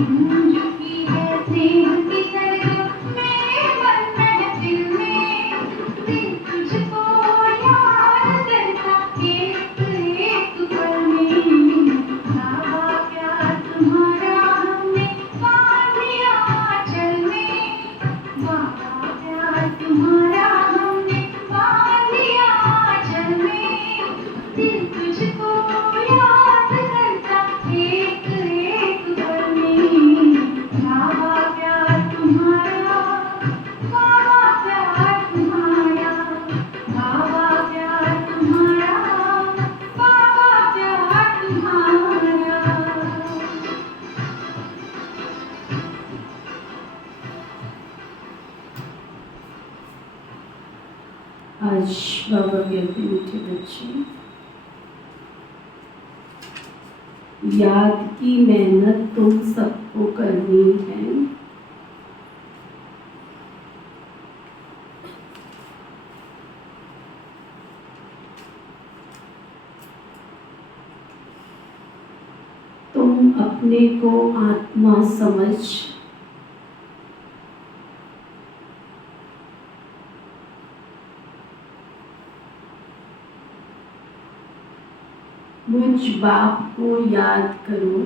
गूंज उठी है स्नेह की तरंग मेरे मन महफिल में। दिल तुझको याद करता एक एक पल में। बाबा प्यार तुम्हारा हमने बांध लिया आंचल में। बाबा प्यार तुम्हारा हमने बांध लिया आंचल में। दिल तुझको याद करता एक एक पल में। बाबा प्यार तुम्हारा, बाबा प्यार तुम्हारा, बाबा प्यार तुम्हारा, बाबा प्यार तुम्हारा। आज बाबा कहते मीठे बच्चे, याद की मेहनत तुम सबको करनी है। तुम अपने को आत्मा समझ मुझ बाप को याद करो।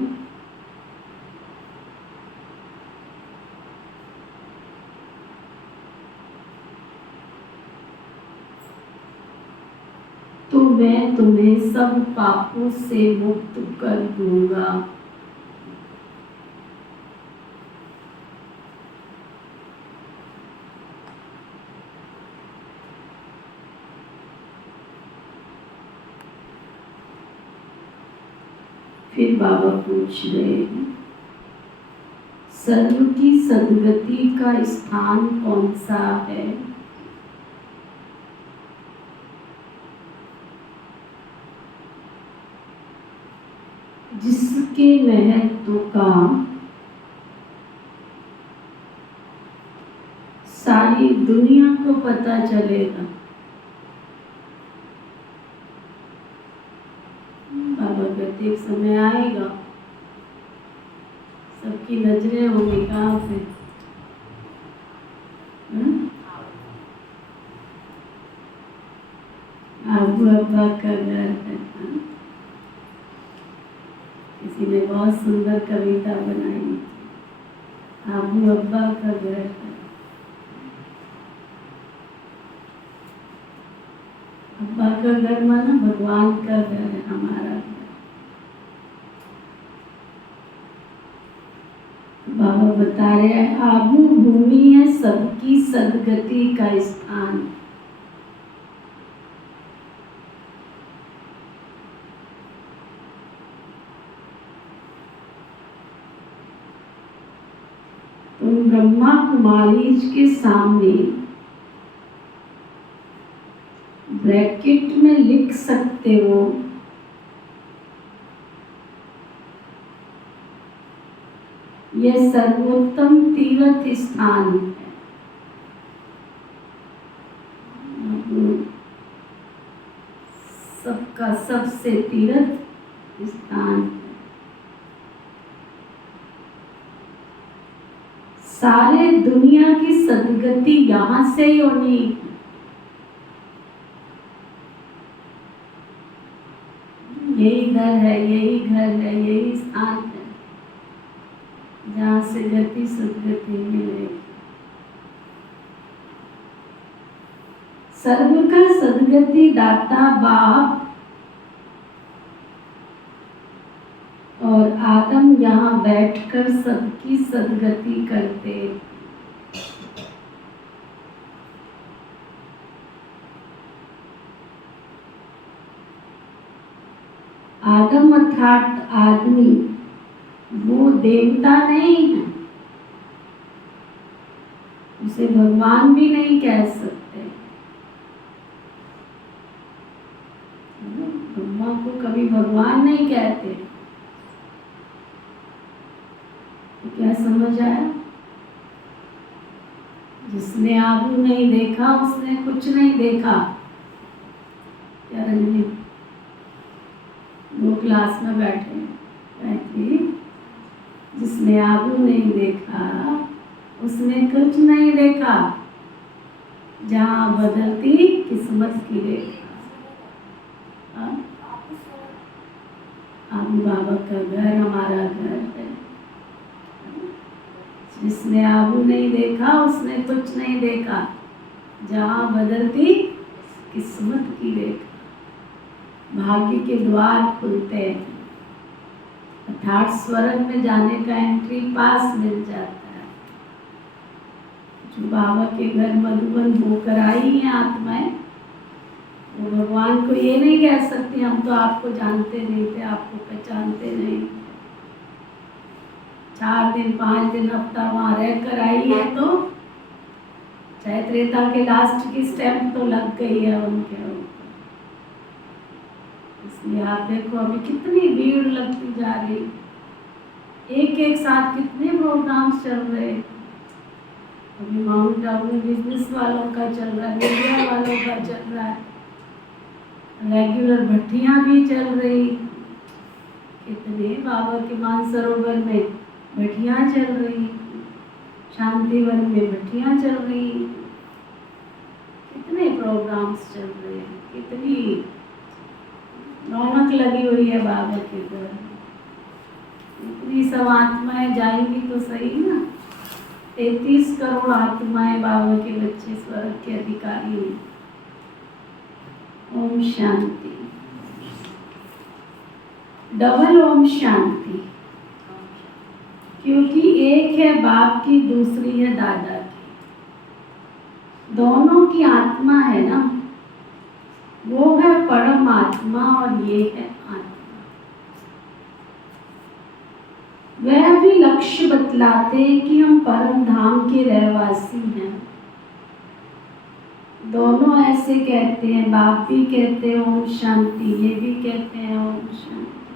तो मैं तुम्हें सब पापों से मुक्त कर दूंगा। फिर बाबा पूछ रहे हैं, सर्व की सद्गति का स्थान कौन सा है? जिसके महत्व का सारी दुनिया को पता चलेगा। बाबा कहते एक समय आएगा, सबकी नजरें होंगी कहाँ पे? आबू अब्बा का घर है। किसी ने बहुत सुंदर कविता बनाई, आबू अब्बा का घर है। अब्बा का घर माना भगवान का घर है, हमारा घर। बाबा बता रहे हैं, आबू भूमि है सबकी सद्गति का स्थान। तुम ब्रह्मा कुमारी के सामने ब्रैकेट में लिख सकते हो, यह सर्वोत्तम तीर्थ स्थान है। सबका सबसे तीर्थ स्थान है। सारे दुनिया की सद्गति यहाँ से ही होनी है। यही घर है, यही घर है, यही स्थान है जहाँ से गति सद्गति मिलेगी। सर्व का सद्गति दाता बाप और आदम यहाँ बैठकर सबकी सद्गति करते। आदम अर्थात आदमी, वो देवता नहीं है, उसे भगवान भी नहीं कह सकते। ब्रह्मा को कभी भगवान नहीं कहते। तो क्या समझ आया? जिसने आबू नहीं देखा उसने कुछ नहीं देखा। क्या रंजनी, दो क्लास में बैठे, जिसने जिसने आबू नहीं देखा उसने कुछ नहीं देखा, जहाँ बदलती किस्मत की रेखा। आबू बाबा का घर हमारा घर है। जिसने आबू नहीं देखा उसने कुछ नहीं देखा, जहाँ बदलती किस्मत की रेखा। भाग्य के द्वार खुलते हैं, अर्थात स्वर्ग में जाने का एंट्री पास मिल जाता है। जो बाबा के घर मधुबन होकर आई हैं आत्माएं, वो भगवान को ये नहीं कह सकती हम तो आपको जानते नहीं थे, आपको पहचानते नहीं। 4 दिन 5 दिन हफ्ता वहाँ रह कर आई है तो चाहे त्रेता के लास्ट की स्टैम्प तो लग गई है उनके ऊपर। इसलिए आप देखो अभी कितनी भीड़ लगती जा रही, एक साथ कितने प्रोग्राम्स चल रहे। अभी माउंट आबू में बिजनेस वालों का चल रहा है, मीडिया वालों का चल रहा है, रेगुलर भट्टियाँ भी चल रही। कितने बाबा के मानसरोवर में भट्टियाँ चल रही, शांतिवन में भट्टियाँ चल रही, कितने प्रोग्राम्स चल रहे हैं, कितनी रौनक लगी हुई है बाबा के घर। इतनी सब आत्माएं जाएंगी तो सही ना। 33 करोड़ आत्माएं बाबा के बच्चे स्वर्ग के अधिकारी हैं। ओम शांति। डबल ओम शांति, क्योंकि एक है बाप की, दूसरी है दादा की, दोनों की आत्मा है ना। वो है परम आत्मा और ये है आत्मा। वह भी लक्ष्य बतलाते हैं कि हम परम धाम के रहवासी हैं। दोनों ऐसे कहते हैं, बाप भी कहते हैं ओम शांति, ये भी कहते हैं ओम शांति,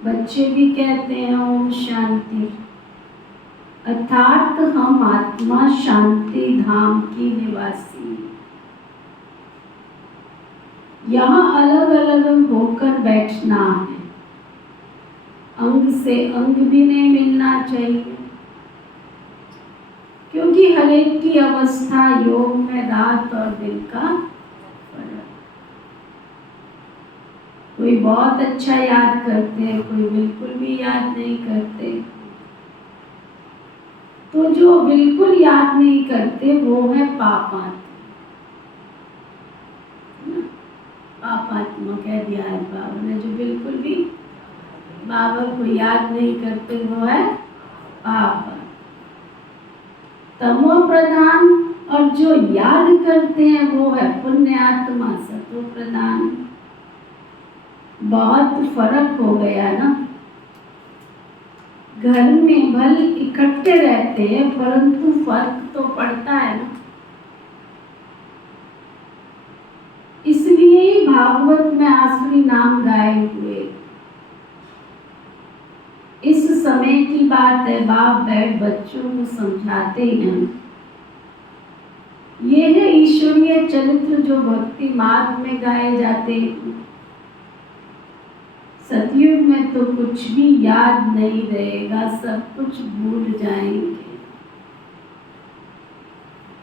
बच्चे भी कहते हैं ओम शांति। अर्थात हम आत्मा शांति धाम की निवासी हैं। यहाँ अलग अलग होकर बैठना है, अंग से अंग भी नहीं मिलना चाहिए, क्योंकि हर एक की अवस्था योग में रात और दिन का फर्क। कोई बहुत अच्छा याद करते हैं, कोई बिल्कुल भी याद नहीं करते। तो जो बिल्कुल याद नहीं करते वो है पापात्मा। पापात्मा कह दिया है बाबा ने, जो बिल्कुल भी बाबा को याद नहीं करते वो है पाप। तमो प्रधान, और जो याद करते हैं वो है पुण्य आत्मा, सतो प्रधान। बहुत फर्क हो गया ना। घर में भल इकट्ठे रहते हैं परंतु फर्क तो पड़ता है ना। इसलिए ही भागवत में आसुरी नाम गाए हुए। इस समय की बात है, बाप बैठ बच्चों को समझाते हैं। ये है ईश्वरीय चरित्र जो भक्ति मार्ग में गाए जाते हैं। सतयुग में तो कुछ भी याद नहीं रहेगा, सब कुछ भूल जाएंगे।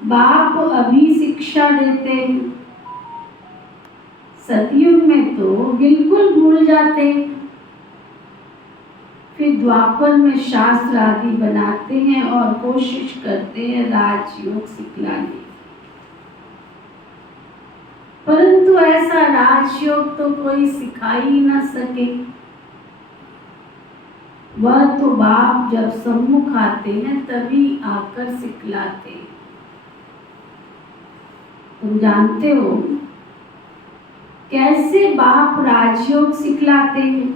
बाप अभी शिक्षा देते हैं, सतयुग में तो बिल्कुल भूल जाते हैं। फिर द्वापर में शास्त्र आदि बनाते हैं और कोशिश करते हैं राजयोग सिखलाने, परंतु ऐसा राजयोग तो कोई सिखा ही ना सके। वह तो बाप जब सम्मुख आते हैं तभी आकर सिखलाते हैं। तुम जानते हो कैसे बाप राजयोग सिखलाते हैं?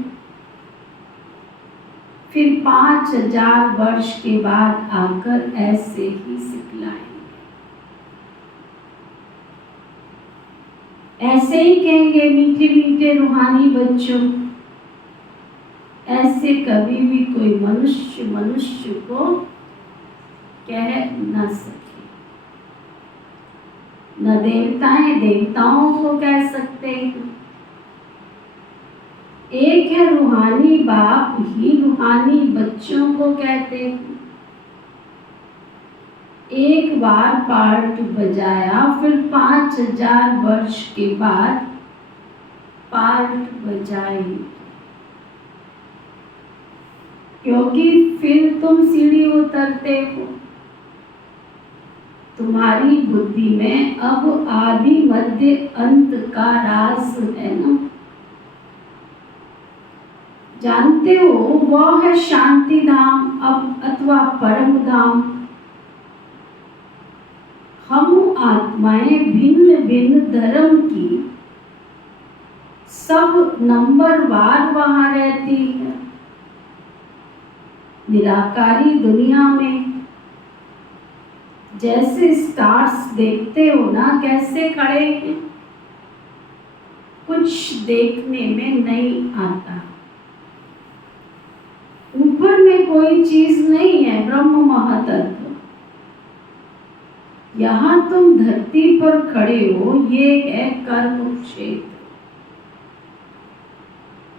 फिर 5000 वर्ष के बाद आकर ऐसे ही सिखलाएंगे। ऐसे ही कहेंगे मीठे मीठे रूहानी बच्चों, ऐसे कभी भी कोई मनुष्य मनुष्य को कह न सके। न देवताएं देवताओं को कह सकते हैं। एक है रूहानी बाप ही रूहानी रूहानी बच्चों को कहते हैं। एक बार पार्ट बजाया, फिर 5000 वर्ष के बाद पार्ट बजाए, क्योंकि फिर तुम सीढ़ी उतरते हो। तुम्हारी बुद्धि में अब आदि मध्य अंत का राज है ना, जानते हो वह है शांति धाम अब अथवा परम धाम। हम आत्माएं भिन्न भिन्न धर्म की सब नंबरवार वहां रहती है। निराकारी दुनिया में जैसे स्टार्स देखते हो ना कैसे खड़े हैं, कुछ देखने में नहीं आता। ऊपर में कोई चीज नहीं है, ब्रह्म महातत्व। यहाँ तुम धरती पर खड़े हो, ये है कर्म क्षेत्र।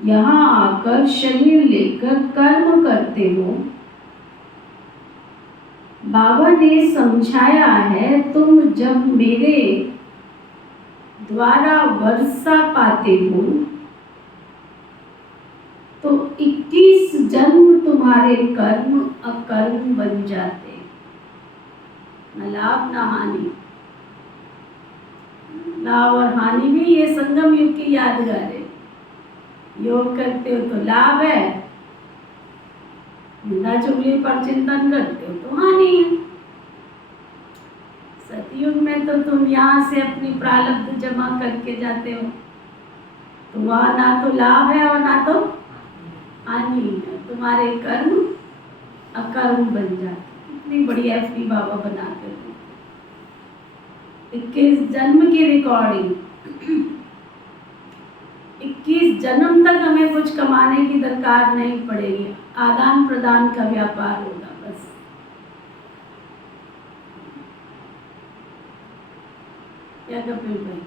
यहाँ आकर शरीर लेकर कर्म करते हो। बाबा ने समझाया है, तुम जब मेरे द्वारा वर्षा पाते हो तो 21 जन्म तुम्हारे कर्म अकर्म बन जाते, न लाभ न हानि। लाभ और हानि भी ये संगम युग की यादगार है। योग करते हो तो लाभ है, निंदा चुगली पर चिंतन करते हो तो हानि है। सतयुग में तो तुम यहाँ से अपनी प्रारब्ध जमा करके जाते हो, तो वहाँ ना तो लाभ है और ना तो हानि है। तुम्हारे कर्म अकर्म बन जाते। कितनी बढ़िया एफडी बाबा बनाते थे। 21 जन्म की रिकॉर्डिंग। 21 जन्म तक हमें कुछ कमाने की दरकार नहीं पड़ेगी, आदान प्रदान का व्यापार होगा बस। क्या कपिल भाई,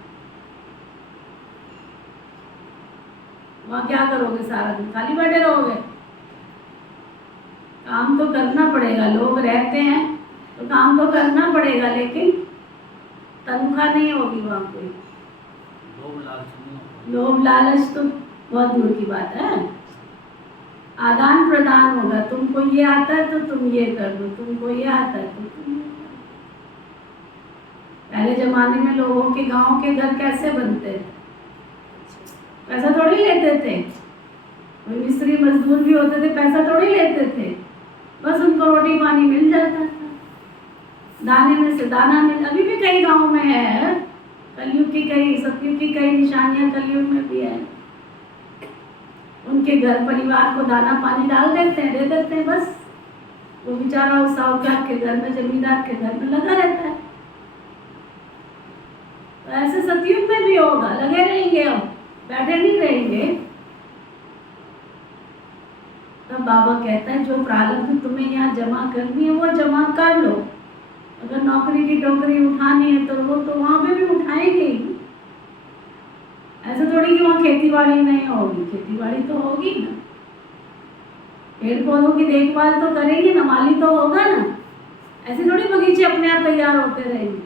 वहाँ क्या करोगे? सारा दिन खाली बैठे रहोगे? काम तो करना पड़ेगा। लोग रहते हैं तो काम तो करना पड़ेगा, लेकिन तनख्वाह नहीं होगी वहाँ कोई। लोभ लालच तो बहुत दूर की बात है। आदान प्रदान होगा। तुमको ये आता है तो तुम ये कर दो, तुमको ये आता है तो तुम ये कर दो। पहले जमाने में लोगों के गांव के घर कैसे बनते थे? पैसा थोड़ी लेते थे। कोई मिस्त्री मजदूर भी होते थे, पैसा थोड़ी लेते थे, बस उनको रोटी पानी मिल जाता था। दाने में से दाना मिल। अभी भी कई गांव में है, कलयुग की कई, सतयुग की कई निशानियां कलयुग में भी है। उनके घर परिवार को दाना पानी डाल देते हैं, दे देते हैं, बस वो बेचारा उस साहूकार के घर में, जमींदार के घर में लगा रहता है। तो ऐसे सतयुग में भी होगा, लगे रहेंगे, हम बैठे नहीं रहेंगे। तब बाबा कहता है जो प्रारब्ध तुम्हें यहाँ जमा करनी है वो जमा कर लो। अगर नौकरी की टोकरी उठानी है तो वो तो वहाँ पे भी उठाएंगे ही। ऐसा थोड़ी कि वहाँ खेती बाड़ी नहीं होगी, खेती बाड़ी तो होगी ना। पेड़ पौधों की देखभाल तो करेंगे ना, माली तो होगा ना। ऐसे थोड़ी बगीचे अपने आप तैयार होते रहेंगे।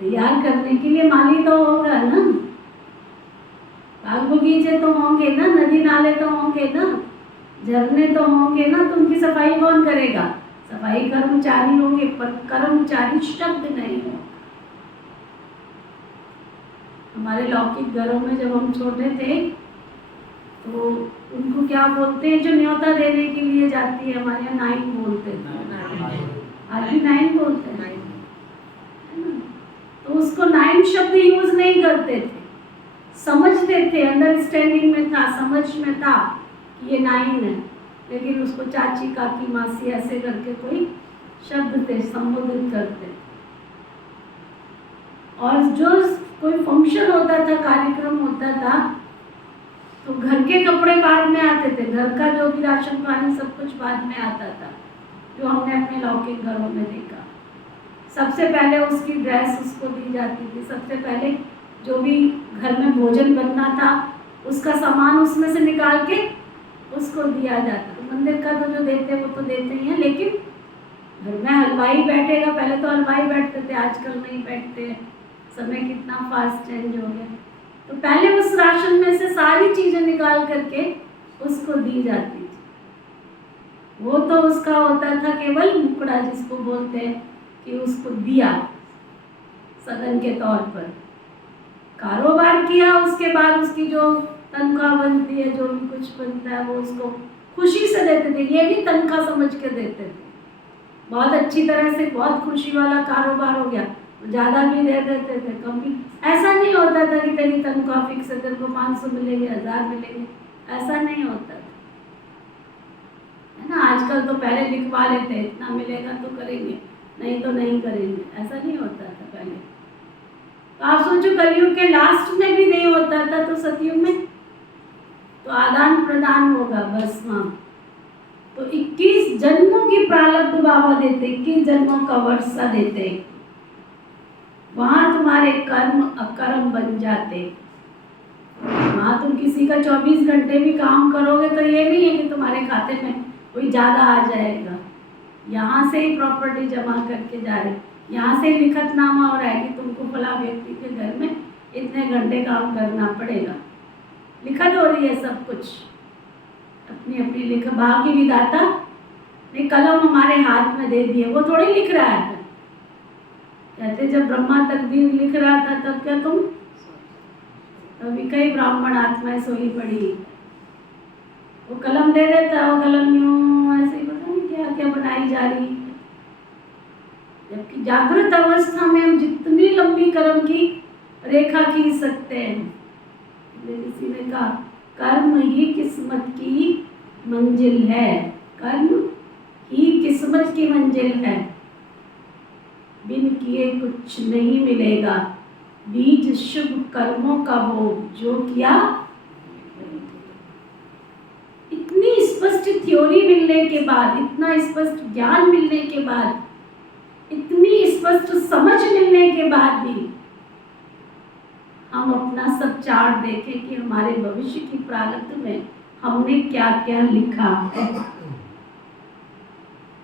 तैयार करने के लिए माली तो होगा ना। बाग बगीचे तो होंगे ना, नदी नाले तो होंगे ना, झरने तो होंगे ना। तो उनकी सफाई कौन करेगा? सफाई कर्मचारी होंगे, पर कर्मचारी शब्द नहीं होगा। हमारे लौकिक घरों में जब हम छोटे थे तो उनको क्या बोलते हैं, जो न्योता देने के लिए जाती है, हमारे यहाँ नाइन बोलते थे। आज भी नाइन बोलते हैं, है ना? तो उसको नाइन शब्द यूज नहीं करते थे, समझते थे, अंडरस्टैंडिंग में था, समझ में था कि ये नाइन है, लेकिन उसको चाची काकी मासी ऐसे करके कोई शब्द थे संबोधित करते। और जो कोई फंक्शन होता था, कार्यक्रम होता था, तो घर के कपड़े बाद में आते थे। घर का जो भी राशन पानी सब कुछ बाद में आता था, जो हमने अपने लौकिक घरों में देखा। सबसे पहले उसकी ड्रेस उसको दी जाती थी। सबसे पहले जो भी घर में भोजन बनना था उसका सामान उसमें से निकाल के उसको दिया जाता। तो मंदिर का तो जो देते हैं वो तो देते ही हैं, लेकिन घर में हलवाई बैठेगा, पहले तो हलवाई बैठते थे, आजकल नहीं बैठते हैं, समय कितना फास्ट चेंज हो गया। तो पहले उस राशन में से सारी चीजें निकाल करके उसको दी जाती थी। वो तो उसका होता था केवल मुकड़ा, जिसको बोलते हैं कि उसको दिया सदन के तौर पर, कारोबार किया, उसके बाद उसकी जो तनख्वाह बनती है, जो भी कुछ बनता है, वो उसको खुशी से देते थे। ये भी तनख्वाह समझ के देते थे, बहुत अच्छी तरह से, बहुत खुशी वाला कारोबार हो गया, ज़्यादा भी दे देते थे, कम भी। ऐसा नहीं होता था कि तेरी तनख्वाह फिक्स है, तेरे को 500 मिलेंगे, 1000 मिलेंगे, ऐसा नहीं होता था, है ना। आजकल तो पहले लिखवा लेते, इतना मिलेगा तो करेंगे, नहीं तो नहीं करेंगे, ऐसा नहीं होता था पहले। तो आप सोचो कलयुग के लास्ट में भी नहीं होता था, तो सतयुग में तो आदान प्रदान होगा बस। हाँ, तो 21 जन्मों की प्रारब्ध बाबा देते, 21 जन्मों का वर्षा देते, वहां तुम्हारे कर्म अकर्म बन जाते। वहां तुम किसी का 24 घंटे भी काम करोगे तो ये नहीं है कि तुम्हारे खाते में कोई ज्यादा आ जाएगा। यहाँ से ही प्रॉपर्टी जमा करके जा रहे, यहाँ से लिखतनामा हो रहा है कि तुमको फला व्यक्ति के घर में इतने घंटे काम करना पड़ेगा, लिखत हो रही है सब कुछ, अपनी अपनी लिख। भाग्य विधाता ने कलम हमारे हाथ में दे दिए, वो थोड़ी लिख रहा है। कहते जब ब्रह्मा तकदीर लिख रहा था तब क्या तुम, तभी कई ब्राह्मण आत्माएं सोई पड़ी, वो कलम दे देता, वो कलम यूं ऐसे ही पता नहीं क्या क्या बनाई जा रही है। जबकि जागृत अवस्था में हम जितनी लंबी कर्म की रेखा खींच सकते हैं। किसी ने कहा कर्म ही किस्मत की मंजिल है, कर्म ही किस्मत की मंजिल है, बिन किए कुछ नहीं मिलेगा, बीज शुभ कर्मों का भोग जो किया। इतनी स्पष्ट थ्योरी मिलने के बाद, इतना स्पष्ट ज्ञान मिलने के बाद, इतनी स्पष्ट समझ मिलने के बाद भी हम अपना सब चार्ट देखें कि हमारे भविष्य की प्रारब्ध में हमने क्या क्या लिखा है।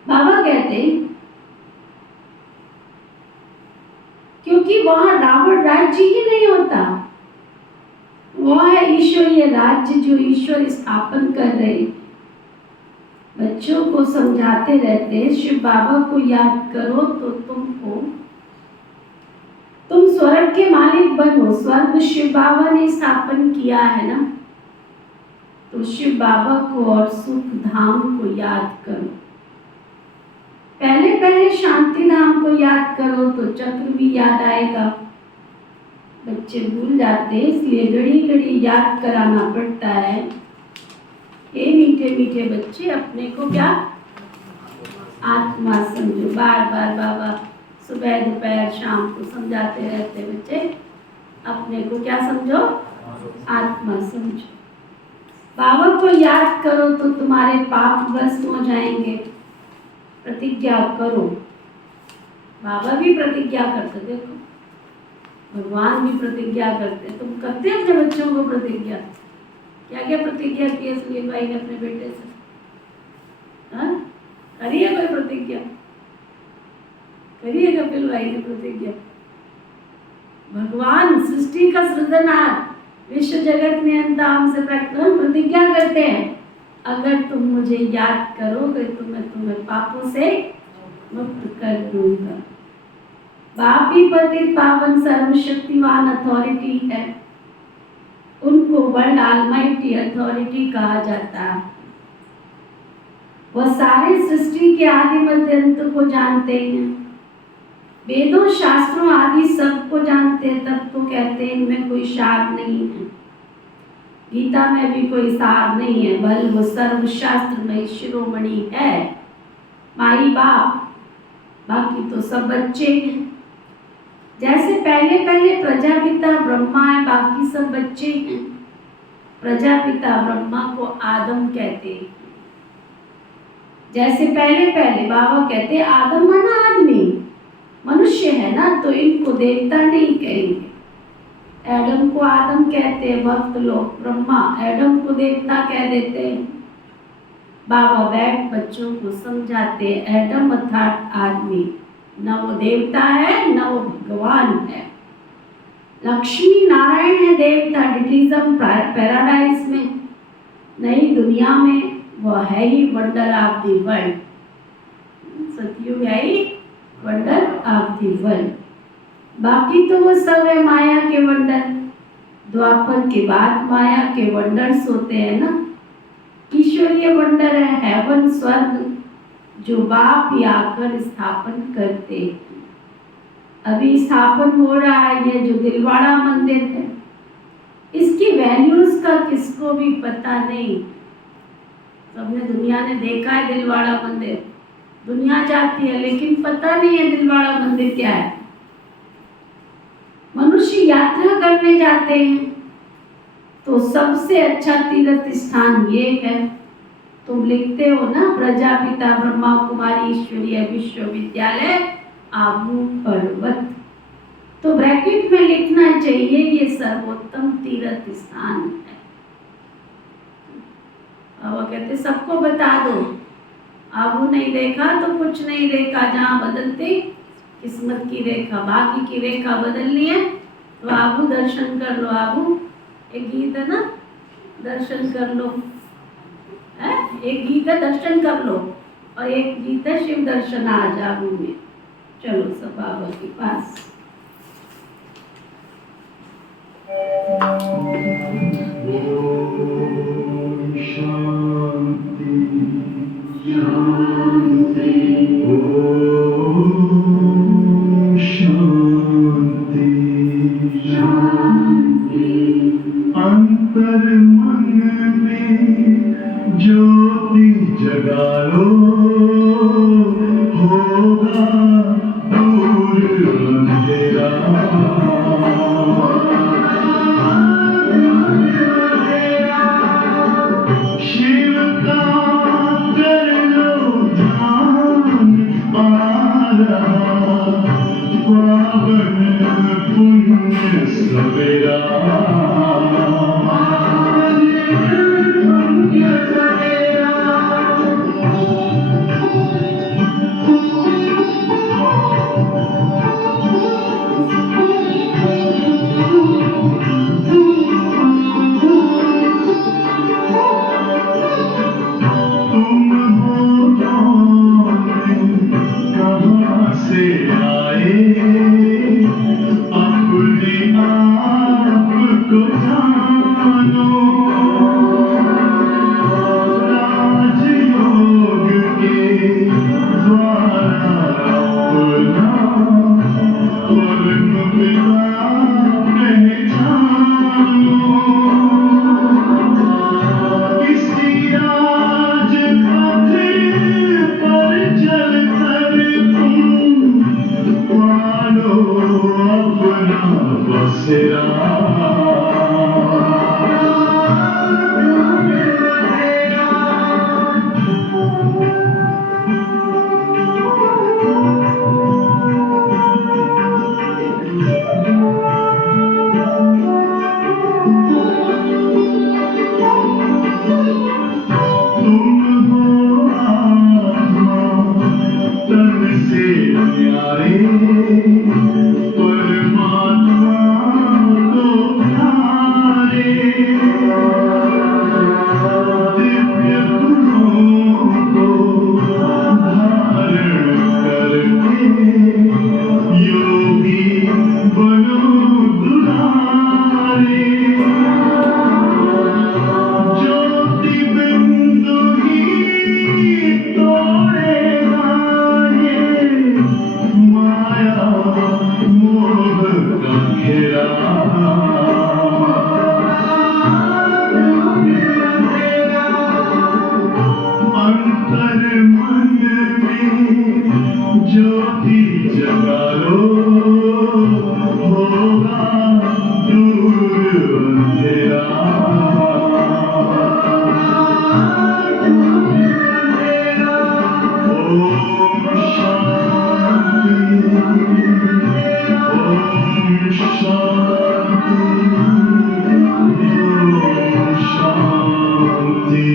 बाबा कहते हैं क्योंकि वहां रावण राज्य ही नहीं होता, वह है ईश्वरीय राज्य जो ईश्वर स्थापन कर रहे। बच्चों को समझाते रहते शिव बाबा को याद करो तो तुम स्वर्ग के मालिक बनो। स्वर्ग शिव बाबा ने स्थापन किया है ना, तो शिव बाबा को और सुख धाम को याद करो। पहले पहले शांति धाम को याद करो तो चक्र भी याद आएगा। बच्चे भूल जाते हैं, इसलिए घड़ी घड़ी याद कराना पड़ता है। ये मीठे मीठे बच्चे अपने को क्या आत्मा समझो। बार बार बाबा सुबह दोपहर शाम को समझाते रहते बच्चे अपने को क्या समझो, आत्मा समझो। बाबा को याद करो तो तुम्हारे पाप भस्म हो जाएंगे। प्रतिज्ञा करो, बाबा भी प्रतिज्ञा करते, देखो भगवान भी प्रतिज्ञा करते। तुम करते अपने बच्चों को प्रतिज्ञा, क्या क्या प्रतिज्ञा की है सुनील भाई ने अपने बेटे से? हाँ, करिए कोई प्रतिज्ञा, करिए कपिल भाई ने प्रतिज्ञा। भगवान सृष्टि का सृजनहार विश्व जगत नियंता हमसे प्रतिज्ञा करते हैं, अगर तुम मुझे याद करोगे तो मैं तुम्हें पापों से मुक्त कर दूंगा। बाप भी पतित पावन सर्वशक्तिवान अथॉरिटी है, उनको वर्ल्ड ऑलमाइटी अथॉरिटी कहा जाता है। वह सारे सृष्टि के आदि मध्य अंत को जानते हैं, वेदों शास्त्रों आदि सब को जानते हैं, तब तो कहते हैं इनमें कोई सार नहीं है। गीता में भी कोई सार नहीं है, बल वो सर्वशास्त्र में शिरोमणि है। माई बाप बाकी तो सब बच्चे हैं। जैसे पहले पहले प्रजापिता ब्रह्मा है, बाकी सब बच्चे हैं। प्रजापिता ब्रह्मा को आदम कहते हैं। जैसे पहले पहले बाबा कहते आदम माना आदमी, मनुष्य है ना, तो इनको देवता नहीं कहेंगे। एडम को आदम कहते हैं भक्त लोग, ब्रह्मा एडम को देवता कह देते हैं। बाबा बैठ बच्चों को समझाते, एडम अर्थात आदमी न वो देवता है न वो भगवान है। लक्ष्मी नारायण है देवता डिटिज्म पैराडाइज में, नई दुनिया में वो है ही वंडर ऑफ द वर्ल्ड। सतयुग है ही वंडर ऑफ द वर्ल्ड, बाकी तो वो सब है माया के वंडर। द्वापर के बाद माया के वंडर्स होते हैं ना। ईश्वरीय वंडर है हेवन स्वर्ग, जो बाप ही आकर स्थापन करते। अभी स्थापन हो रहा है ये जो दिलवाड़ा मंदिर है, इसकी वैल्यूज का किसको भी पता नहीं। सबने दुनिया ने देखा है दिलवाड़ा मंदिर, दुनिया जाती है लेकिन पता नहीं है दिलवाड़ा मंदिर क्या है। मनुष्य यात्रा करने जाते हैं तो सबसे अच्छा तीर्थ स्थान ये है। तुम लिखते हो ना प्रजापिता ब्रह्मा कुमारी ईश्वरीय विश्वविद्यालय आबू पर्वत, तो ब्रैकेट में लिखना चाहिए ये सर्वोत्तम तीर्थ स्थान है। बाबा कहते सबको बता दो, आबू नहीं देखा तो कुछ नहीं देखा। जहाँ बदलती किस्मत की रेखा, भाग्य की रेखा बदलनी है तो आबू दर्शन कर लो। आबू एक गीत है ना, दर्शन कर लो है? एक गीत है दर्शन कर लो और एक गीत है शिव दर्शन आज आबू में। चलो सब बाबा के पास। शांति शांति ओम शांति शांति। अंतर मन में ज्योति जगा लो, होगा दूर अंधेरा। शिव का कर लो ध्यान, आ रहा पावन पुण्य सवेरा। शांति।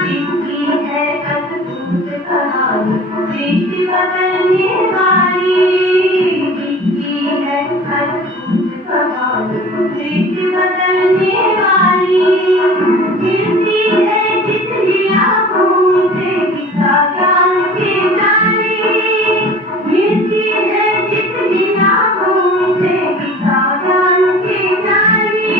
जिसकी है अद्भुत कहानी सृष्टि बदलने वाली, जिसकी है अद्भुत कहानी सृष्टि बदलने वाली, जिसकी है जितनी आँखों से दिखा ज्ञान के जाली, जिसकी है जितनी आँखों से दिखा ज्ञान के जाली,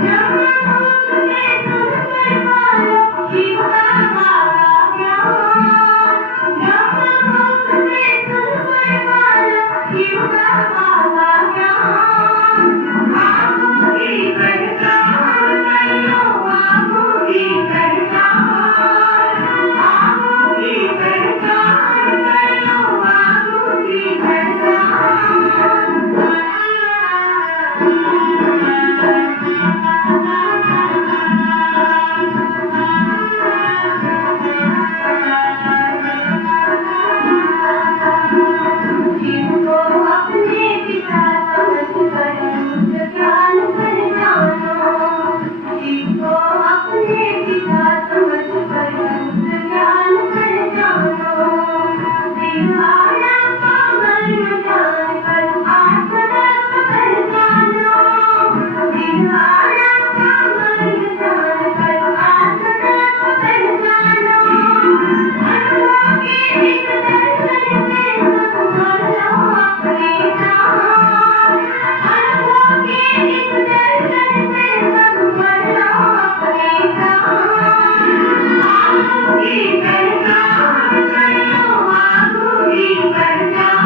ब्रह्ममुख से सुन कर मानो शिव का मारा ज्ञान, ब्रह्ममुख से सुन कर मानो शिव का मारा ज्ञान, आँखों की पहचान कर लो, आँखों की पहचान, आँखों की पहचान कर लो, आँखों की जिनको अपने पिता समझ कर उच्च ज्ञान पर जानो, जिनको अपने पिता समझ कर उच्च ज्ञान पर जानो, दिवाना का मर्म जान कर आत्मतत्व पहचानो, दिवाना का मर्म जान कर आत्मतत्व पहचानो, अनुभव के एक दर्शन से सब कर लो अपनी जान, अनुभव के एक दर्शन से सब कर लो अपनी जान, आँखों की पहचान कर लो, आँखों की पहचान,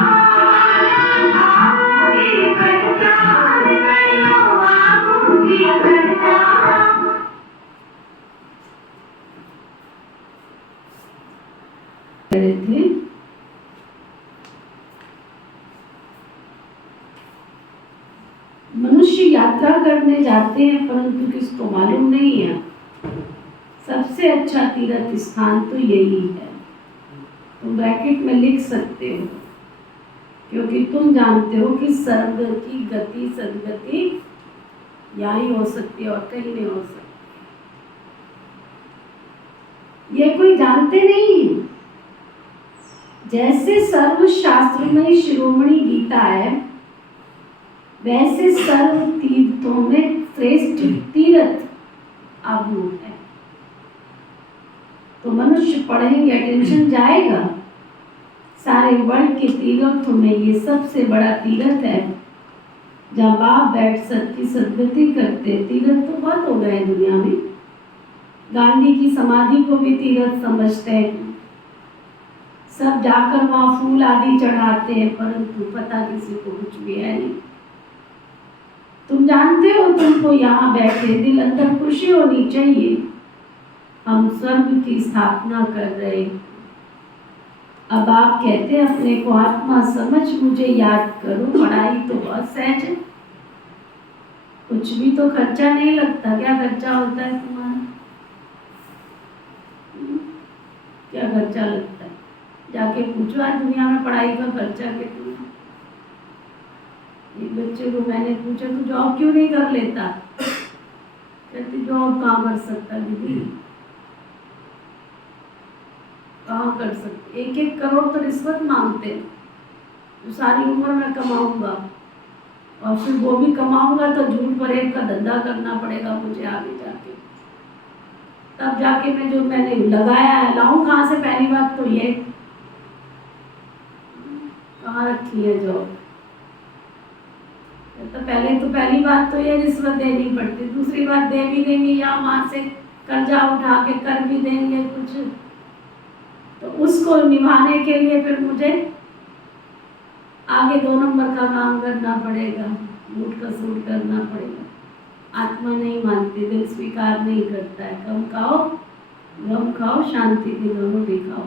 आँखों की पहचान कर लो, आँखों की पहचान। रहे थे मनुष्य यात्रा करने जाते हैं परंतु किसको मालूम नहीं है सबसे अच्छा तीर्थ स्थान तो यही है। तुम ब्रैकेट में लिख सकते हो क्योंकि तुम जानते हो कि सर्वगति गति सदगति यही हो सकती है और कहीं नहीं हो सकती। ये कोई जानते नहीं है। जैसे सर्व शास्त्र में शिरोमणि गीता है वैसे सर्व तीर्थों में श्रेष्ठ तीर्थ आबू है। तो मनुष्य पढ़ेंगे अटेंशन जाएगा। सारे वर्ल्ड के तीर्थों में ये सबसे बड़ा तीर्थ है जहाँ बाप बैठ सबकी सदगति करते। तीर्थ तो बहुत हो गए दुनिया में। गांधी की समाधि को भी तीर्थ समझते हैं। सब जाकर वहाँ फूल आदि चढ़ाते हैं परंतु पता किसी को कुछ भी है नहीं। तुम जानते हो तुमको यहाँ बैठे दिल अंदर खुशी होनी चाहिए। हम स्वर्ग की स्थापना कर रहे। अब आप कहते हैं अपने को आत्मा समझ मुझे याद करो। पढ़ाई तो बहुत सहज है, कुछ भी तो खर्चा नहीं लगता। क्या खर्चा होता है तुम्हारा? क्या खर्चा लगता है? जाके पूछो आज दुनिया में पढ़ाई का खर्चा कितना। एक बच्चे को मैंने पूछा तू जॉब क्यों नहीं कर लेता? कहती जॉब कहाँ कर सकता दीदी, कहाँ कर सकते। 1-1 करोड़ तो रिश्वत मांगते हैं। तो सारी उम्र में कमाऊंगा और फिर वो भी कमाऊंगा तो झूठ फरेब का धंधा करना पड़ेगा मुझे आगे जाके। तब जाके मैं जो मैंने लगाया है लाऊं कहाँ से? पहली बात तो ये कहाँ रखी है जॉब? तो पहली बात तो ये रिश्वत देनी पड़ती। दूसरी बात दे भी देंगे या वहाँ से कर्जा उठा के कर भी देंगे कुछ, तो उसको निभाने के लिए फिर मुझे आगे 2 नंबर का काम करना पड़ेगा, लूट का सूट करना पड़ेगा। आत्मा नहीं मानती, दिल स्वीकार नहीं करता है। कम खाओ गम खाओ, शांति के दोनों भी खाओ।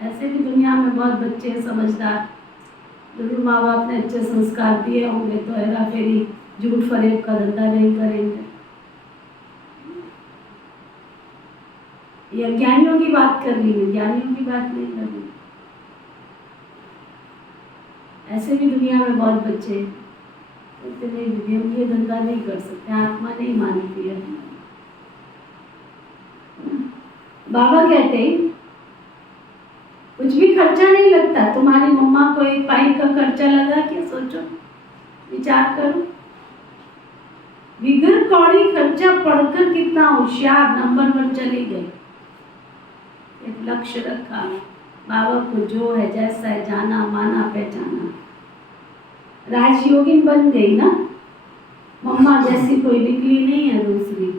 ऐसे भी दुनिया में बहुत बच्चे हैं समझदार, जरूर माँ बाप ने अच्छे संस्कार दिए होंगे तो हेरा फेरी झूठ फरेब का धंधा नहीं करेंगे। ये ज्ञानियों की बात कर रही है, ज्ञानियों की बात नहीं कर रही। ऐसे भी दुनिया में बहुत बच्चे कहते नहीं दीदी हम ये धंधा नहीं कर सकते, आत्मा नहीं मानती है। बाबा कहते हैं कुछ भी खर्चा नहीं लगता। तुम्हारी मम्मा को एक पाई का खर्चा लगा क्या? सोचो, विचार करो। बिगर कौड़ी खर्चा पढ़कर कितना होशियार नंबर 1 चली गई। एक लक्ष्य रखा, बाबा को जो है जैसा है जाना माना पहचाना, राजयोगिन बन गई ना। मम्मा जैसी कोई निकली नहीं है दूसरी।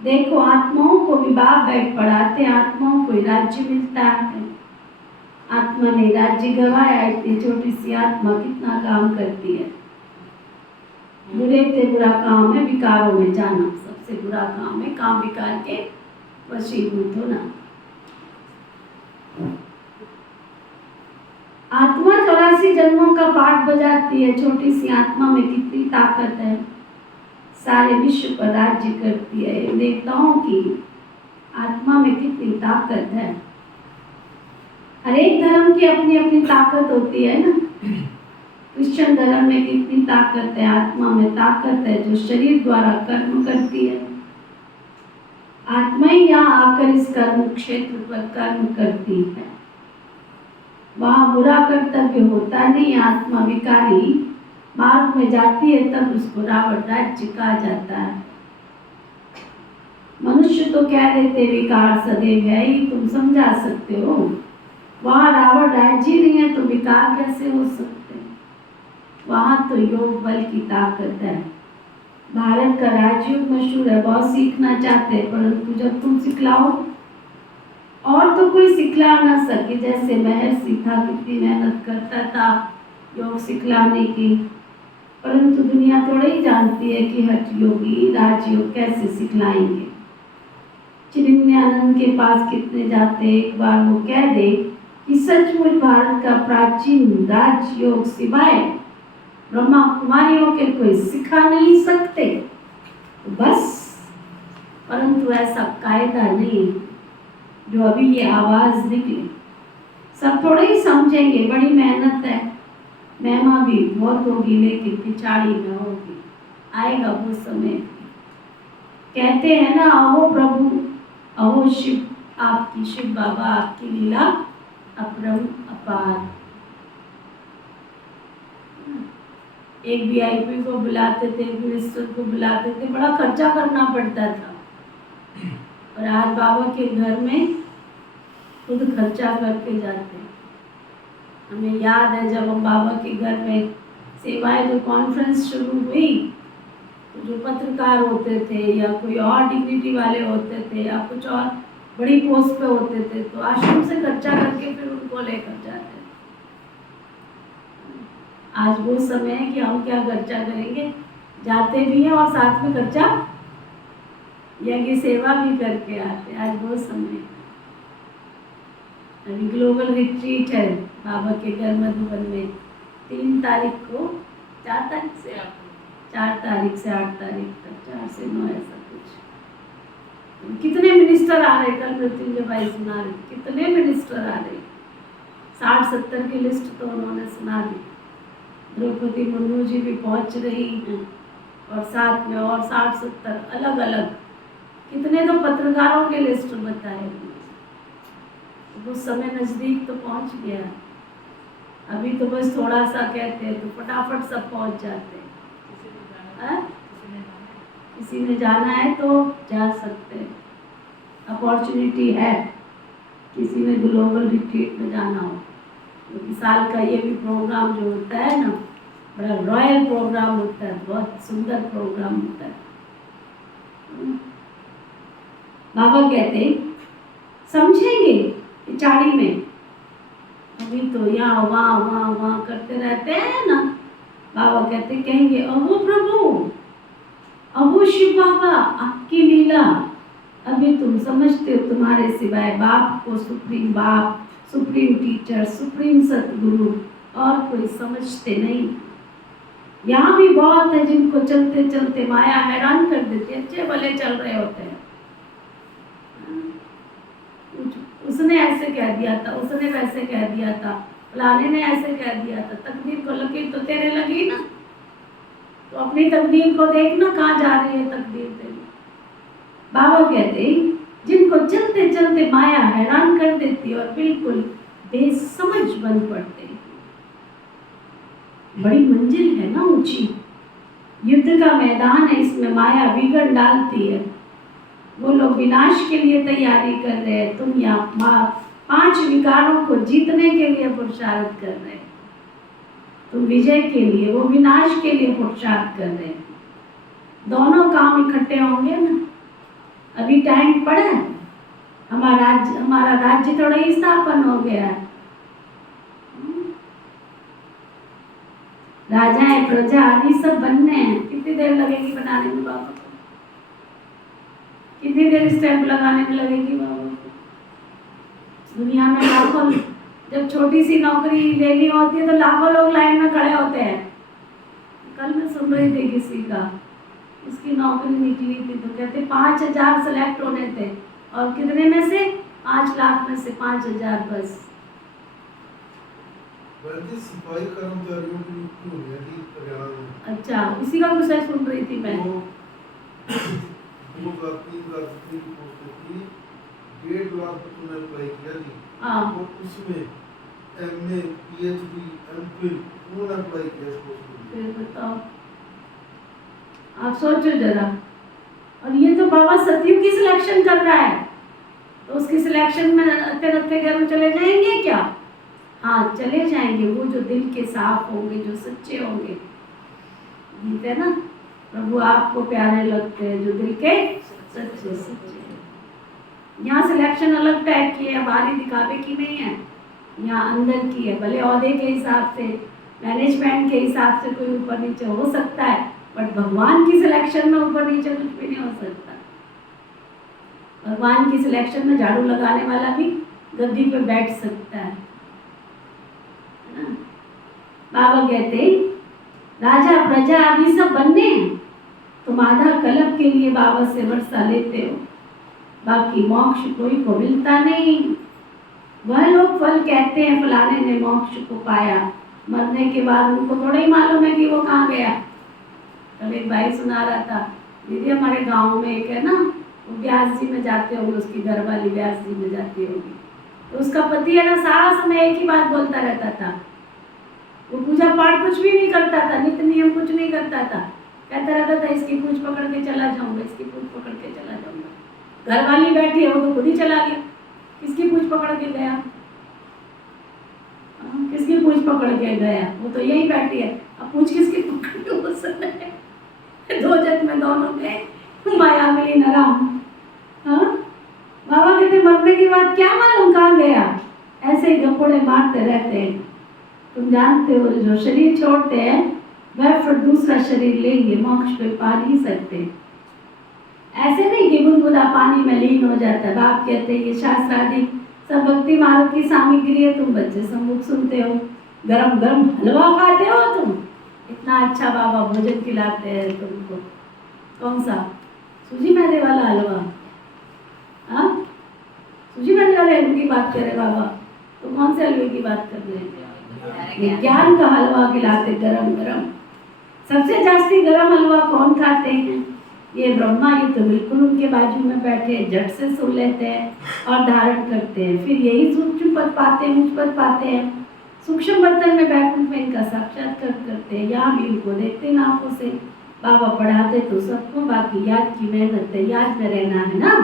देखो आत्माओं को भी बाप बैठ पढ़ाते, आत्माओं को राज्य मिलता है। आत्मा ने राज्य गवाया, इतनी छोटी सी आत्मा कितना काम करती है। बुरे से बुरा काम है विकारों में जाना, सबसे बुरा काम है काम विकार के वशीभूत होना। आत्मा 84 जन्मों का पाठ बजाती है। छोटी सी आत्मा में कितनी ताकत है, सारे विश्व पर राज्य करती है। देवताओं की आत्मा में कितनी ताकत है। हर एक धर्म की अपनी अपनी ताकत होती है ना। क्रिश्चियन धर्म में कितनी ताकत है, आत्मा में ताकत है जो शरीर द्वारा कर्म करती है। आत्मा ही यहाँ आकर इस कर्म क्षेत्र पर कर्म करती है। वहाँ बुरा कर्तव्य होता नहीं। आत्मा विकारी मार्ग में जाती है तब उसको रावण राज्य कहा जाता है। मनुष्य तो कह देते विकार सदैव है ही, तुम समझा सकते हो। वहाँ रावण राज्य नहीं है तो विकार कैसे हो सकते? वहाँ तो योग बल की ताकत है। भारत का राजयोग मशहूर है, बहुत सीखना चाहते हैं, परंतु जब तुम सिखलाओ और तो कोई सिखला ना सके। जैसे महर्षि था, कितनी मेहनत करता था योग सिखलाने की, परंतु दुनिया थोड़ा ही जानती है कि हठ योगी राजयोग कैसे सिखलाएंगे। चिन्मयानंद के पास कितने जाते, एक बार वो कह दे कि सचमुच भारत का प्राचीन राजयोग सिवाय ब्रह्मा कुमारियों के कोई सिखा नहीं सकते तो बस। परंतु ऐसा कायदा नहीं जो अभी ये आवाज निकले। सब थोड़े ही समझेंगे, बड़ी मेहनत है, महिमा भी बहुत होगी लेकिन पिछाड़ी में होगी। आएगा वो समय। कहते हैं ना, अहो प्रभु अहो शिव, आपकी शिव बाबा आपकी लीला अपरम अपार। एक वीआईपी को बुलाते थे, एक मिनिस्टर को बुलाते थे, बड़ा खर्चा करना पड़ता था। और आज बाबा के घर में खुद खर्चा करके जाते हैं। हमें याद है जब हम बाबा के घर में सेवाएं जो कॉन्फ्रेंस शुरू हुई तो जो पत्रकार होते थे या कोई और डिग्निटी वाले होते थे या कुछ और बड़ी पोस्ट पे होते थे तो आश्रम से खर्चा करके फिर उनको लेकर जाते। आज वो समय है कि हम क्या खर्चा करेंगे, जाते भी हैं और साथ में खर्चा यज्ञ सेवा भी करके आते। आज वो समय। अभी ग्लोबल रिट्रीट है बाबा के घर मधुबन में 3 तारीख को, 4 तारीख से 4 तारीख से 8 तारीख तक, 4 से 9 ऐसा कुछ। कितने मिनिस्टर आ रहे, कल मृत्युंजय भाई सुना रहे, कितने मिनिस्टर आ रहे, 60-70 की लिस्ट तो उन्होंने सुना दी। द्रौपदी मुर्मू जी भी पहुंच रही हैं और साथ में और 60-70 अलग अलग, कितने तो पत्रकारों के लिस्ट बताए। वो समय नज़दीक तो पहुंच गया। अभी तो बस थोड़ा सा कहते हैं तो फटाफट सब पहुंच जाते हैं। किसी ने जाना है तो जा सकते हैं, अपॉर्चुनिटी है। किसी ने ग्लोबल रिट्रीट में जाना हो, क्योंकि साल का ये भी प्रोग्राम जो होता है ना, बड़ा रॉयल प्रोग्राम होता है, बहुत सुंदर प्रोग्राम होता है। बाबा कहते समझेंगे पिछाड़ी में, अभी तो यहाँ वहाँ वहाँ वहाँ करते रहते हैं ना। बाबा कहते कहेंगे अहो प्रभु अहो शिव बाबा आपकी लीला अभी तुम समझते हो, तुम्हारे सिवाय बाप को सुप्रीम बाप, सुप्रीम टीचर, सुप्रीम सतगुरु और कोई समझते नहीं। यहाँ भी बहुत है जिनको चलते चलते माया हैरान कर देती है, अच्छे भले चल रहे होते हैं। उसने ऐसे कह दिया था, उसने वैसे कह दिया था, फलाने ने ऐसे कह दिया था, तकदीर को लकीर तो तेरे लगी ना, तो अपनी तकदीर को देखना कहाँ जा रही है तकदीर तेरी। बाबा कहते जिनको चलते चलते माया हैरान कर देती है और बिल्कुल बेसमझ बन पड़ते हैं। बड़ी मंजिल है ना ऊंची, युद्ध का मैदान है, इसमें माया बिगड़ डालती है। वो लोग विनाश के लिए तैयारी कर रहे हैं, तुम यहाँ 5 विकारों को जीतने के लिए पुरुषार्थ कर रहे हैं। तुम विजय के लिए, वो विनाश के लिए पुरुषार्थ कर रहे हैं। दोनों काम इकट्ठे होंगे ना। अभी टाइम पड़ा है, हमारा राज्य थोड़ा ही स्थापन हो गया है। राजाएं प्रजा आदि सब बनने हैं। कितनी देर लगेगी बनाने में बाबा को? कितनी देर स्टैंप लगाने में लगेगी बाबा को? दुनिया में लाखों, जब छोटी सी नौकरी लेनी होती है तो लाखों लोग लाइन में खड़े होते हैं। कल मैं सुन रही थी किसी का, उसकी नौकरी निकली थी तो कहते 5,000 सेलेक्ट होने थे और कितने में से 5 लाख में से 5,000 बस। सिपाही कर्मचारियों की नियुक्ति हो गई थी हरियाणा में। अच्छा, उसी का कुछ सुन रही थी मैं। 2,000-3,000 की पोस्ट थी, 1.5 लाख बच्चों ने अप्लाई किया थी। और उसमें MA, PhD, MPhil उन्होंने अप्लाई किया इस पोस्ट के लिए। फिर बताओ, आप सोचो जरा। और ये तो बाबा सतयुग की सिलेक्शन कर रहा है, तो उसकी सिलेक्शन में अत्ते घर चले जाएंगे क्या? हाँ, चले जाएंगे वो जो दिल के साफ होंगे, जो सच्चे होंगे। गीत है ना, प्रभु आपको प्यारे लगते हैं जो दिल के सच्चे सच्चे। यहाँ सिलेक्शन अलग टाइप की है, बाहरी दिखावे की नहीं है, यहाँ अंदर की है। भले ओहदे के हिसाब से, मैनेजमेंट के हिसाब से कोई ऊपर नीचे हो सकता है, बट भगवान की सिलेक्शन में ऊपर नीचे कुछ भी नहीं हो सकता। भगवान की सिलेक्शन में झाड़ू लगाने वाला भी गद्दी पे बैठ सकता है ना? बाबा कहते राजा प्रजा आदि सब बनने हैं, तुम आधा कल्प के लिए बाबा से वर्षा लेते हो, बाकी मोक्ष कोई को मिलता नहीं। वह लोग फल कहते हैं फलाने ने मोक्ष को पाया, मरने के बाद उनको थोड़ा ही मालूम है कि वो कहाँ गया। कल एक भाई सुना रहा था, दीदी हमारे गांव में एक है ना, वो व्यास जी में जाते होंगे, उसकी घरवाली व्यास जी में जाती होगी, तो उसका पति है ना सारा समय एक ही बात बोलता रहता था। वो पूजा पाठ कुछ भी नहीं करता था, नित्य नियम कुछ नहीं करता था, कहता रहता था इसकी पूछ पकड़ के चला जाऊंगा, इसकी पूछ पकड़ के चला जाऊंगा। घरवाली बैठी है, वो तो खुद ही चला गया। किसकी पूछ पकड़ के गया? किसकी पूछ पकड़ के गया? वो तो यही बैठी है। अब पूछ किसकी पकड़ के हो सकता है? दो जग में दोनों गए, माया मिली न राम। हाँ, बाबा कहते मरने के बाद क्या मालूम कहाँ गया, ऐसे ही गप्पड़े मारते रहते हैं। तुम जानते हो जो शरीर छोड़ते हैं वह फिर दूसरा शरीर लेंगे, मोक्ष पे पा नहीं सकते। ऐसे नहीं कि बुदबुदा पानी में लीन हो जाता है। बाप कहते हैं ये शास्त्र आदि सब भक्ति मार्ग की सामग्री है, तुम बच्चे सम्मुख सुनते हो, गरम गरम हलवा खाते हो, तुम इतना अच्छा बाबा भोजन खिलाते हैं तुमको। कौन सा? सूजी मैदे वाला हलवा? हाँ, सूजी मैदे वाले हलवे की बात कर रहे बाबा, तो कौन से हलवे की बात कर रहे हैं? ज्ञान का हलवा खिलाते गरम गरम। सबसे जास्ती गरम हलवा कौन खाते हैं? ये ब्रह्मा, ये तो बिल्कुल उनके बाजू में बैठे झट से सुन लेते हैं और धारण करते हैं, फिर यही सूक्ष्म पद पाते हैं, मुझ पद पाते हैं, सूक्ष्म बर्तन में बैठने में इनका साक्षात्कार करते हैं। यहाँ भी इनको देखते हैं आंखों से। बाबा पढ़ाते तो सबको, बाकी याद की मेहनत है, याद में रहना है ना।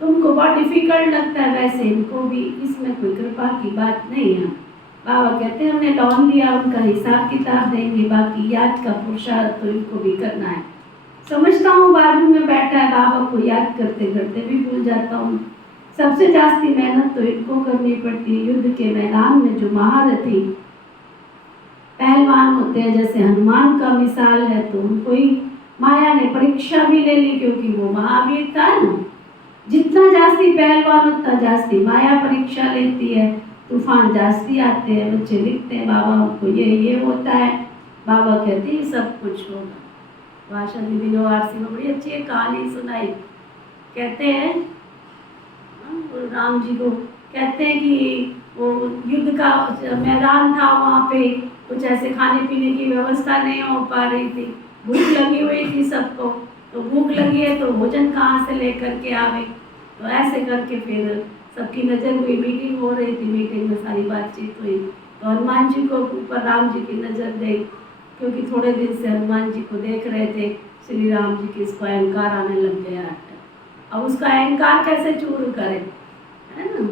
तुमको बहुत डिफिकल्ट लगता है, वैसे इनको भी, इसमें कोई कृपा की बात नहीं है। बाबा कहते हैं हमने लौन दिया, उनका हिसाब किताब देंगे, बाकी याद का पुरुषार्थ तो इनको भी करना है। समझता हूँ बाजू में बैठा है, बाबा को याद करते करते भी भूल जाता हूँ। सबसे जास्ती मेहनत तो इनको करनी पड़ती है। युद्ध के मैदान में जो महारथी पहलवान होते हैं, जैसे हनुमान का मिसाल है, तो उनको ही माया ने परीक्षा भी ले ली, क्योंकि वो महावीर था ना। जितना जास्ती पहलवान उतना जास्ती माया परीक्षा लेती है, तूफान जास्ती आते हैं। बच्चे लिखते हैं बाबा हमको ये होता है, बाबा कहते हैं सब कुछ होगा। भाषा दीदी ने आरसी में बड़ी अच्छी एक कहानी सुनाई। कहते हैं राम जी को, कहते हैं कि वो युद्ध का मैदान था, वहाँ पे कुछ ऐसे खाने पीने की व्यवस्था नहीं हो पा रही थी, भूख लगी हुई थी सबको। तो भूख लगी है तो भोजन कहाँ से लेकर के आवे? तो ऐसे करके फिर सबकी नज़र हुई, मीटिंग हो रही थी, मीटिंग में सारी बातचीत हुई, तो हनुमान जी को ऊपर राम जी की नज़र गई, क्योंकि थोड़े दिन से हनुमान जी को देख रहे थे श्री राम जी की, इसको अहंकार आने लग गया है। अब उसका अहंकार कैसे चूर करे, है ना।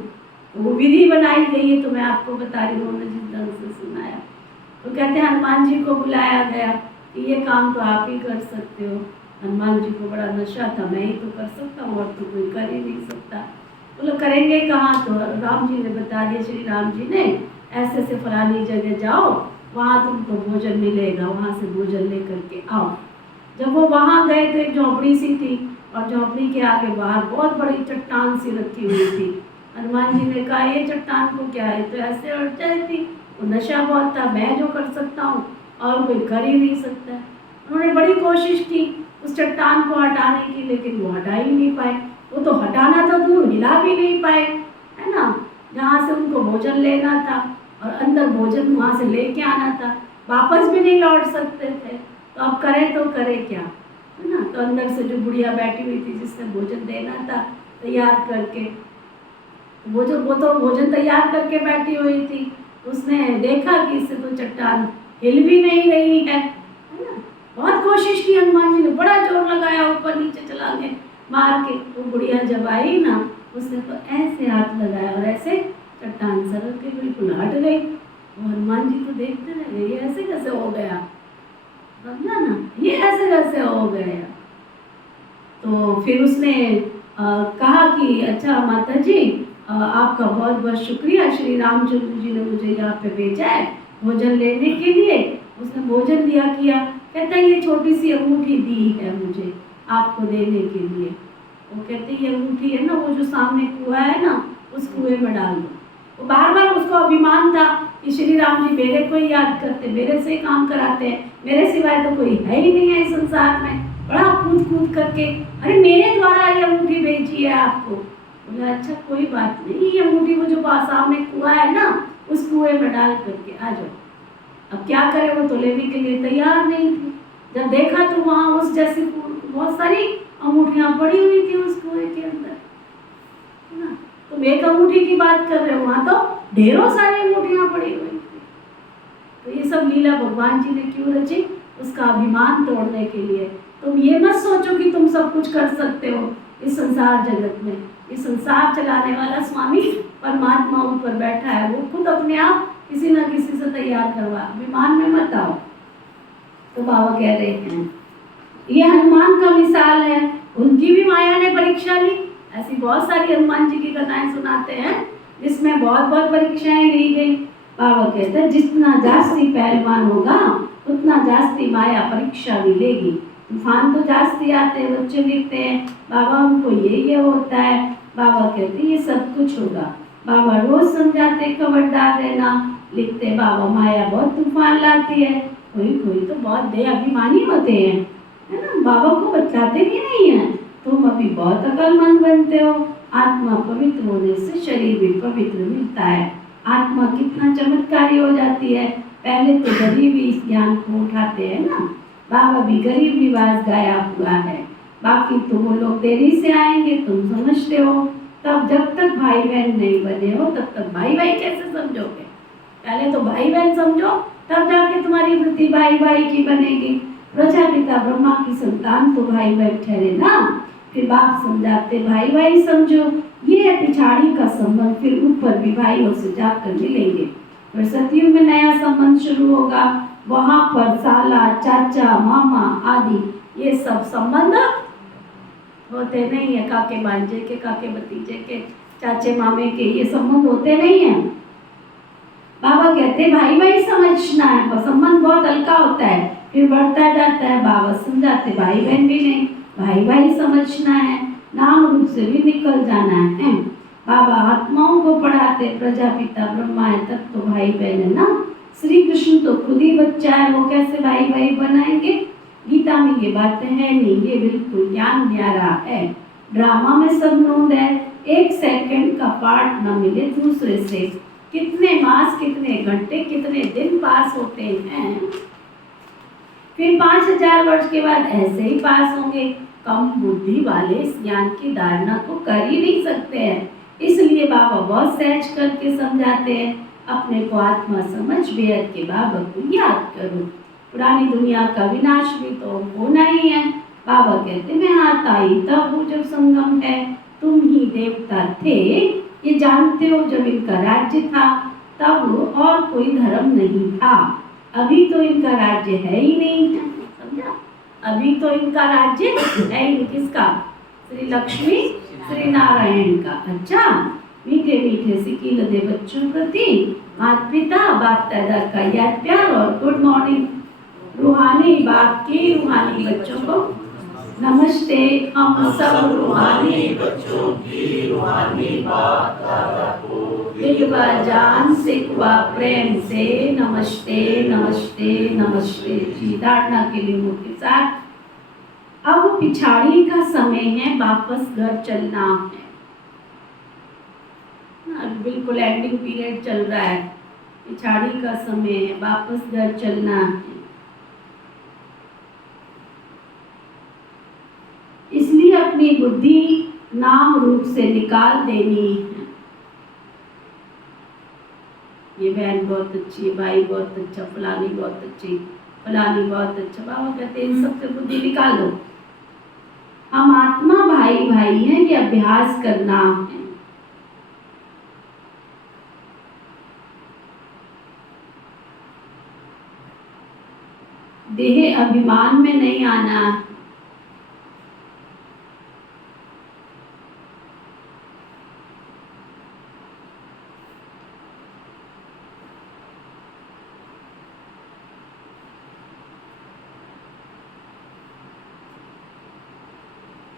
तो वो विधि बनाई गई है, तो मैं आपको बता रही हूँ, जिस ढंग से सुनाया। तो कहते हैं हनुमान जी को बुलाया गया कि ये काम तो आप ही कर सकते हो। हनुमान जी को बड़ा नशा था, मैं ही तो कर सकता हूँ और तो कोई कर ही नहीं सकता। बोलो करेंगे कहाँ, तो राम जी ने बता दिया, श्री राम जी ने, ऐसे से फलानी जगह जाओ, वहाँ तुमको भोजन मिलेगा, वहाँ से भोजन लेकर के आओ। जब वो वहाँ गए तो एक झोंपड़ी सी थी, और झोंपड़ी के आगे बाहर बहुत बड़ी चट्टान सी रखी हुई थी। हनुमान जी ने कहा ये चट्टान को क्या है, तो ऐसे उठ जाती थी, वो नशा बहुत था, मैं जो कर सकता हूँ और कोई कर ही नहीं सकता। उन्होंने बड़ी कोशिश की उस चट्टान को हटाने की, लेकिन वो हटा ही नहीं पाए। वो तो हटाना तो दूर, हिला भी नहीं पाए, है ना। जहाँ से उनको भोजन लेना था और अंदर भोजन वहाँ से लेके आना था, वापस भी नहीं लौट सकते थे। तो अब करें तो करें क्या, है ना। तो अंदर से जो बुढ़िया बैठी हुई थी, जिसने भोजन देना था तैयार करके, वो तो भोजन तैयार करके बैठी हुई थी, उसने देखा कि इससे तो चट्टान हिल भी नहीं रही है ना। बहुत कोशिश की हनुमान जी ने, बड़ा जोर लगाया, ऊपर नीचे चला गए मार के। वो बुढ़िया जब आई ना, उसने तो ऐसे हाथ लगाया और ऐसे चट्टान सरक के बिल्कुल हट गई। वो हनुमान जी को देखते रह गए, ये ऐसे कैसे हो गया, समझा ना, ये ऐसे कैसे हो गया। तो फिर उसने कहा कि अच्छा माता जी, आपका बहुत बहुत शुक्रिया, श्री रामचंद्र जी ने मुझे यहाँ पे भेजा है भोजन लेने के लिए। उसने भोजन दिया किया, कहता है ये छोटी सी अंगूठी दी है मुझे आपको देने के लिए। वो कहते ये अंगूठी है ना, वो जो सामने कुआं है ना, उस कुएं में डाल दो। वो बार बार उसको अभिमान था कि श्री राम जी मेरे को ही याद करते, मेरे से काम कराते हैं, मेरे सिवाय तो कोई है ही नहीं है इस संसार में। बड़ा कूद कूद करके, अरे मेरे द्वारा ये अंगूठी भेजी है आपको। बोला अच्छा कोई बात नहीं, ये अंगूठी वो जो सामने कुआं है ना, उस कुएं में डाल करके आ जाओ। अब क्या करे, वो तो लेने के लिए तैयार नहीं थी। जब देखा तो वहाँ उस जैसी बहुत सारी अंगूठियाँ पड़ी हुई थी उस कुएं के अंदर, है ना। तुम एक अंगूठी की बात कर रहे हो, वहाँ तो ढेरों सारी अंगूठियाँ पड़ी हुई थी। तो ये सब लीला भगवान जी ने क्यों रची, उसका अभिमान तोड़ने के लिए। तुम ये मत सोचो कि तुम सब कुछ कर सकते हो इस संसार जगत में। ये संसार चलाने वाला स्वामी परमात्मा ऊपर बैठा है, वो खुद अपने आप किसी ना किसी से तैयार करवा, अभिमान में मत आओ। तो बाबा कह रहे हैं ये हनुमान का मिसाल है, उनकी भी माया ने परीक्षा ली। ऐसी बहुत सारी हनुमान जी की कथाएं सुनाते हैं जिसमें बहुत बहुत परीक्षाएं ली गई। बाबा कहते हैं जितना जास्ती पहलवान होगा उतना जास्ती माया परीक्षा भी लेगी। तूफान तो जास्ती आते हैं, बच्चे लिखते हैं बाबा उनको ये होता है। बाबा कहते ये सब कुछ होगा। बाबा रोज समझाते खबर डाल देना, लिखते बाबा माया बहुत तूफान लाती है। कोई कोई तो बहुत बेअभिमानी होते हैं, है ना, बाबा को बतलाते भी नहीं है। तुम अभी बहुत अकलमंद बनते हो। आत्मा पवित्र होने से शरीर भी पवित्र मिलता है। आत्मा कितना चमत्कारी हो जाती है। पहले तो गरीबी इस ज्ञान को उठाते हैं ना। बाबा भी गरीब निवास गाया हुआ है। बाकी तो वो लोग देरी से आएंगे, तुम समझते हो। तब जब तक भाई बहन नहीं बने हो तब तक भाई भाई कैसे समझोगे। पहले तो भाई बहन समझो, तब जाके तुम्हारी वृत्ति भाई भाई की बनेगी। प्रजापिता ब्रह्मा की संतान तो भाई बहन ठहरे ना। फिर बाप समझाते भाई भाई समझो, ये है पिछाड़ी का संबंध। फिर ऊपर भी भाइयों से जाकर मिलेंगे। फिर सतयुग में नया संबंध शुरू होगा। वहाँ पर साला चाचा मामा आदि ये सब संबंध होते नहीं है। काके भांजे के, काके भतीजे के, चाचे मामे के, ये संबंध होते नहीं है। बाबा कहते भाई भाई समझना है, संबंध बहुत हल्का होता है, फिर बढ़ता जाता है। बाबा समझाते भाई बहन भी नहीं, भाई भाई समझना है, नाम रूप से भी निकल जाना है। बाबा आत्माओं को पढ़ाते प्रजापिता ब्रह्मा है तब तो भाई बहन है ना। श्री कृष्ण तो खुद ही बच्चा है, वो कैसे भाई भाई बनाएंगे। गीता में ये बातें हैं नहीं, ये बिल्कुल ज्ञान न्यारा है। ड्रामा में सब नोंद है, एक सेकंड का पार्ट न मिले दूसरे से। कितने मास, कितने घंटे, कितने दिन पास होते हैं। फिर 5000 वर्ष के बाद ऐसे ही पास होंगे। कम बुद्धि वाले इस ज्ञान की धारणा को कर ही नहीं सकते हैं, इसलिए बाबा बहुत सहज करके समझाते हैं, अपने को आत्मा समझ बेहद के बाबा को याद करो। पुरानी दुनिया का विनाश भी तो होना ही है। बाबा कहते मैं आता ही तब हूँ जब संगम है, तुम ही देवता थे ये जानते हो जब इनका राज्य था, तब और कोई धर्म नहीं था। अभी तो इनका राज्य है ही नहीं है, समझा? अभी तो इनका राज्य है ही नहीं। किसका? श्री लक्ष्मी श्री नारायण का। अच्छा, मीठे मीठे सिक्की लदे बच्चों प्रति माता पिता बाप दादा का याद प्यार और गुड मॉर्निंग। रूहानी बाप के रूहानी बच्चों को नमस्ते। हम सब रूहानी बच्चों की रूहानी बाप दादा को दिल व जान से व प्रेम से नमस्ते नमस्ते नमस्ते जी। धारणा के लिए मुख के साथ। अब पिछाड़ी का समय है, वापस घर चलना है। अब बिल्कुल एंडिंग पीरियड चल रहा है, पिछाड़ी का समय है, वापस घर चलना है। इसलिए अपनी बुद्धि नाम रूप से निकाल देनी है। ये बहन बहुत अच्छी है, भाई बहुत अच्छा, फलानी बहुत अच्छी, फलानी बहुत अच्छा। बाबा कहते हैं इन सबसे बुद्धि निकाल दो। हम आत्मा भाई भाई हैं, ये अभ्यास करना है। देह अभिमान में नहीं आना है।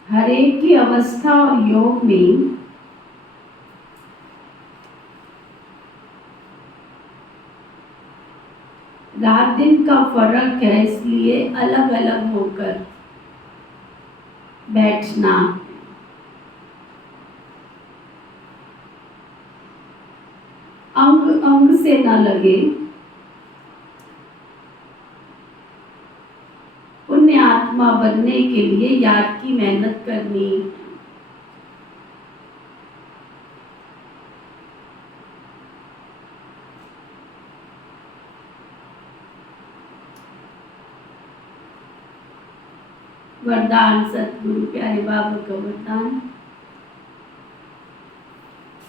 हर एक की अवस्था और योग में रात दिन का फर्क है, इसलिए अलग अलग होकर बैठना। अंग अंग से न लगे, पुण्य आत्मा बनने के लिए याद की मेहनत करनी। वरदान सतगुरु प्यारे बाबा का वरदान।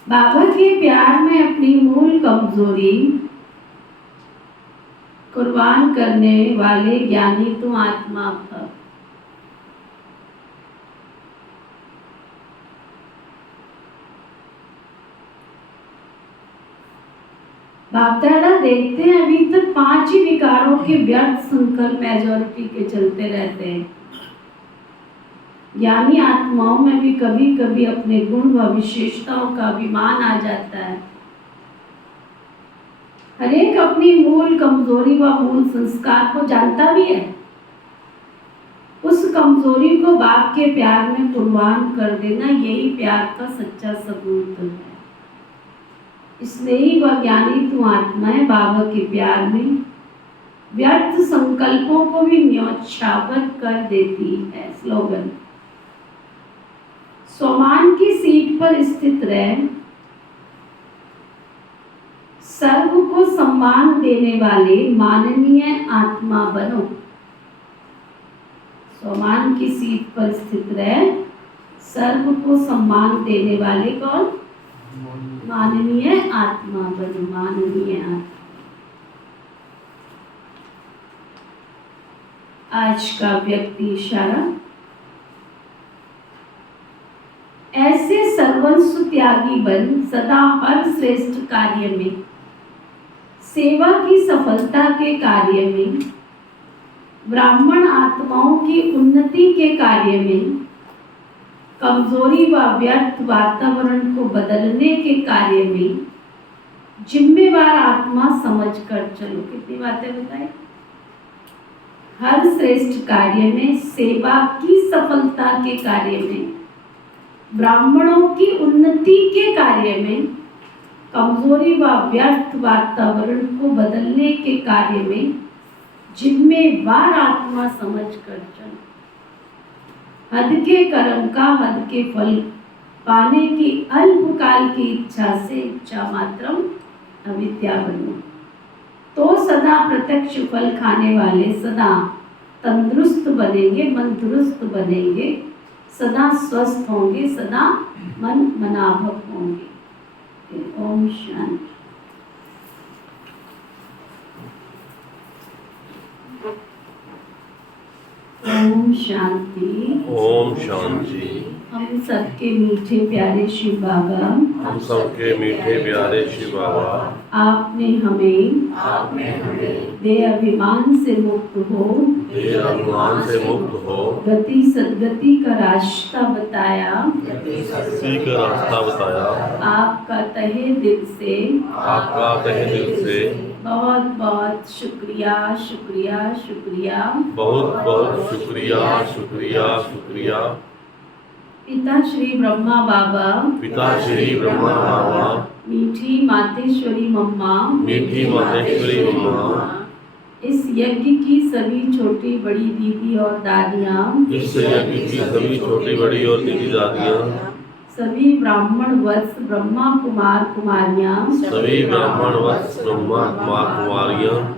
बाबा के प्यार में अपनी मूल कमजोरी कुर्बान करने वाले ज्ञानी तुम आत्मा भव। बाप दादा देखते हैं अभी तक 5 ही विकारों के व्यर्थ संकल्प मेजॉरिटी के चलते रहते हैं। ज्ञानी आत्माओं में भी कभी कभी अपने गुण व विशेषताओं का अभिमान आ जाता है। हर एक अपनी मूल कमजोरी व मूल संस्कार को जानता भी है। उस कमजोरी को बाप के प्यार में कुर्बान कर देना, यही प्यार का सच्चा सबूत है। इसलिए ही वह ज्ञानी तू आत्मा है, बाबा के प्यार में व्यर्थ संकल्पों को भी न्योछावर कर देती है। स्लोगन। स्वमान की सीट पर स्थित रह, सर्व को सम्मान देने वाले माननीय आत्मा बनो। स्वमान की सीट पर स्थित रह, सर्व को सम्मान देने वाले कौन? माननीय आत्मा बनो। माननीय आत्मा। आज का व्यक्ति इशारा। ऐसे सर्वस्व त्यागी बन, सदा हर श्रेष्ठ कार्य में, सेवा की सफलता के कार्य में, ब्राह्मण आत्माओं की उन्नति के कार्य में, कमजोरी व व्यर्थ वातावरण को बदलने के कार्य में जिम्मेवार आत्मा समझकर चलो। कितनी बातें बताई। हर श्रेष्ठ कार्य में, सेवा की सफलता के कार्य में, ब्राह्मणों की उन्नति के कार्य में, कमजोरी व व्यर्थ वातावरण को बदलने के कार्य में जिम्मेवार आत्मा समझ कर चलो। हद के कर्म का हद के फल पाने की अल्पकाल की इच्छा से इच्छा मात्रम अविद्या बनो, तो सदा प्रत्यक्ष फल खाने वाले सदा तंदुरुस्त बनेंगे, मन दुरुस्त बनेंगे, सदा स्वस्थ होंगे, सदा मन मनाभव होंगे। ओम शांति। ओम शांति। ओम शांति। हम सबके मीठे प्यारे शिव बाबा, हम सबके मीठे प्यारे शिव बाबा, आपने हमें देह अभिमान से मुक्त हो, देह अभिमान से मुक्त हो, गति सदगति का रास्ता बताया। गति का रास्ता बताया। आपका तहे दिल से, आपका तहे दिल से बहुत बहुत शुक्रिया, शुक्रिया, शुक्रिया। बहुत बहुत शुक्रिया, शुक्रिया, शुक्रिया। पिता श्री ब्रह्मा बाबा, पिता श्री ब्रह्मा बाबा, मीठी मातेश्वरी मम्मा, मीठी मातेश्वरी मम्मा, इस यज्ञ की सभी छोटी बड़ी दीदी और दादियाँ, इस यज्ञ की सभी छोटी बड़ी और दीदी दादियाँ, सभी ब्राह्मण वत्स ब्रह्मा कुमार कुमारियाँ, सभी ब्राह्मण वत्स ब्रह्मा कुमार कुमारियाँ,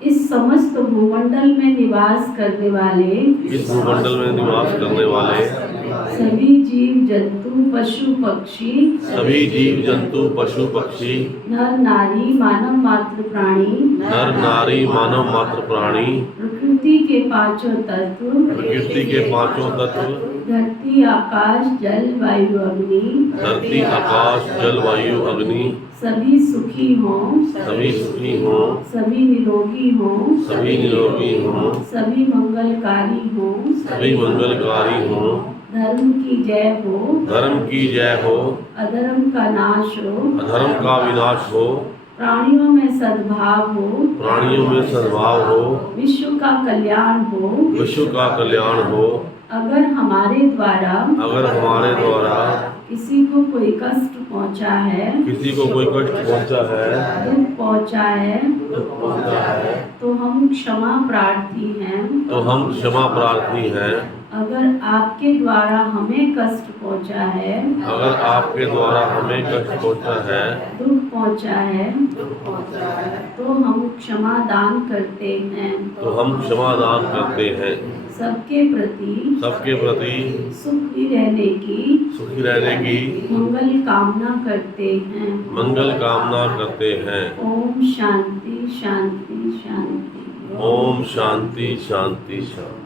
इस समस्त भूमंडल में निवास करने वाले, इस भूमंडल में निवास करने वाले सभी जीव जंतु पशु पक्षी, सभी जीव जंतु पशु पक्षी, नर नारी मानव मात्र प्राणी, नर नारी मानव मात्र प्राणी, प्रकृति के पांचों तत्व, प्रकृति के पांचों तत्व, धरती आकाश जल वायु अग्नि, धरती आकाश जल वायु अग्नि, सभी सुखी हों, सभी सुखी हों, सभी निरोगी हों, सभी निरोगी हों, सभी मंगलकारी हों, सभी मंगलकारी हों, धर्म की जय हो, धर्म की जय हो, अधर्म का नाश हो, अधर्म का विनाश हो, प्राणियों में सद्भाव हो, प्राणियों में सद्भाव हो, विश्व का कल्याण हो। विश्व का कल्याण हो। अगर हमारे द्वारा किसी को कोई कष्ट पहुंचा है, किसी को कोई कष्ट पहुंचा है, दुख पहुंचा है, तो हम क्षमा प्रार्थी हैं। तो हम क्षमा प्रार्थी हैं। अगर आपके द्वारा हमें कष्ट पहुंचा है, अगर आपके द्वारा हमें कष्ट पहुंचा है, दुख पहुंचा है, तो हम क्षमा दान करते हैं। तो हम क्षमा दान करते हैं। सबके प्रति सुखी रहने की मंगल कामना करते हैं। मंगल कामना करते हैं। ओम शांति शांति शांति। ओम शांति शांति शांति।